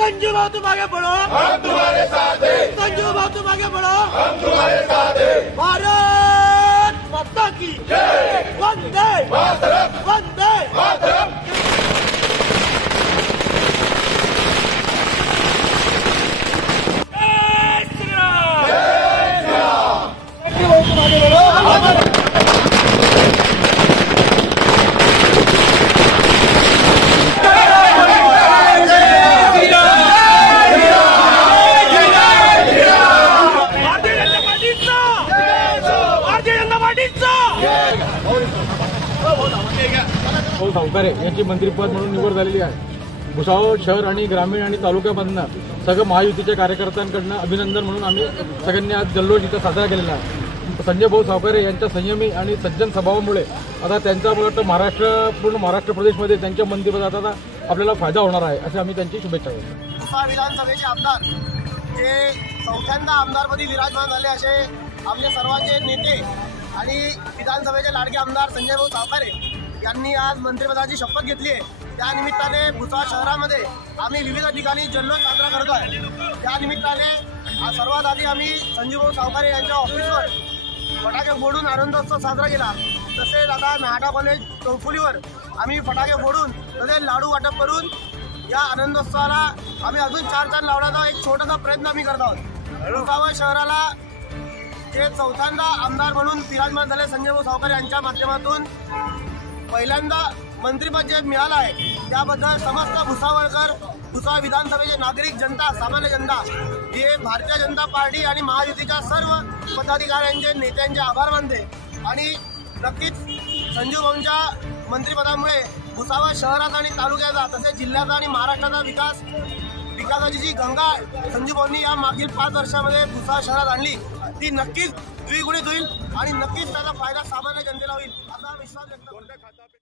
संजू भाऊ तुम आगे बढ़ो, हम तुम्हारे साथ हैं। संजू भाऊ तुम आगे बढ़ो, हम तुम्हारे साथ हैं। भारत माता की जय। वंदे मातरम। वंदे मातरम। जय श्री राम। जय श्री राम। संजू भाऊ तुम आगे बढ़ो। भाऊ सावकारे यांची मंत्रिपद म्हणून निवड झालेली आहे। भुसावळ शहर आणि ग्रामीण आणि तालुक्यामधनं सगळं महायुतीच्या कार्यकर्त्यांकडनं अभिनंदन म्हणून आम्ही सगळ्यांनी आज जल्लोष इथं साजरा केलेला आहे। संजय भाऊ सावकारे यांच्या संयमी आणि सज्जन स्वभावामुळे आता त्यांचा मला वाटतं पूर्ण महाराष्ट्र प्रदेशमध्ये त्यांच्या मंत्रिपदाचा आता आपल्याला फायदा होणार आहे, असे आम्ही त्यांची शुभेच्छा देतो। भुसावळ विधानसभेचे आमदार जे चौथ्यांदा आमदारपदी विराजमान झाले असे आपले सर्वांचे नेते आणि विधानसभेचे लाडके आमदार संजय भाऊ सावकारे यांनी आज मंत्रिपदाची शपथ घेतली आहे। त्या निमित्ताने भुसावळ शहरामध्ये आम्ही विविध ठिकाणी जल्लोष साजरा करतो आहे। त्या निमित्ताने सर्वात आधी आम्ही संजय भाऊ सावकारे यांच्या ऑफिसवर फटाके फोडून आनंदोत्सव साजरा केला। तसेच आता म्हाडा कॉलेज चौफुलीवर आम्ही फटाके फोडून तसेच लाडू वाटप करून या आनंदोत्सवाला आम्ही अजून चार लावण्याचा एक छोटासा प्रयत्न आम्ही करत आहोत। भुसावळ शहराला जे चौथ्यांदा आमदार म्हणून विराजमान झाले संजय भाऊ सावकारे यांच्या माध्यमातून पहिल्यांदा मंत्रिपद जे मिळालं आहे त्याबद्दल समस्त भुसावळकर, भुसावळ विधानसभेचे नागरिक, जनता, सामान्य जनता जे भारतीय जनता पार्टी आणि महायुतीच्या सर्व पदाधिकाऱ्यांचे, नेत्यांचे आभार मानते आणि नक्कीच संजू भाऊंच्या मंत्रिपदामुळे भुसावळ शहराचा आणि तालुक्याचा तसेच जिल्ह्याचा आणि महाराष्ट्राचा विकासाची जी गंगा संजू भाऊंनी या मागील 5 वर्षामध्ये भुसावळ शहरात आणली ती नक्कीच द्विगुणित होईल आणि नक्कीच त्याचा फायदा सामान्य जनतेला होईल असा विश्वास व्यक्त करतो।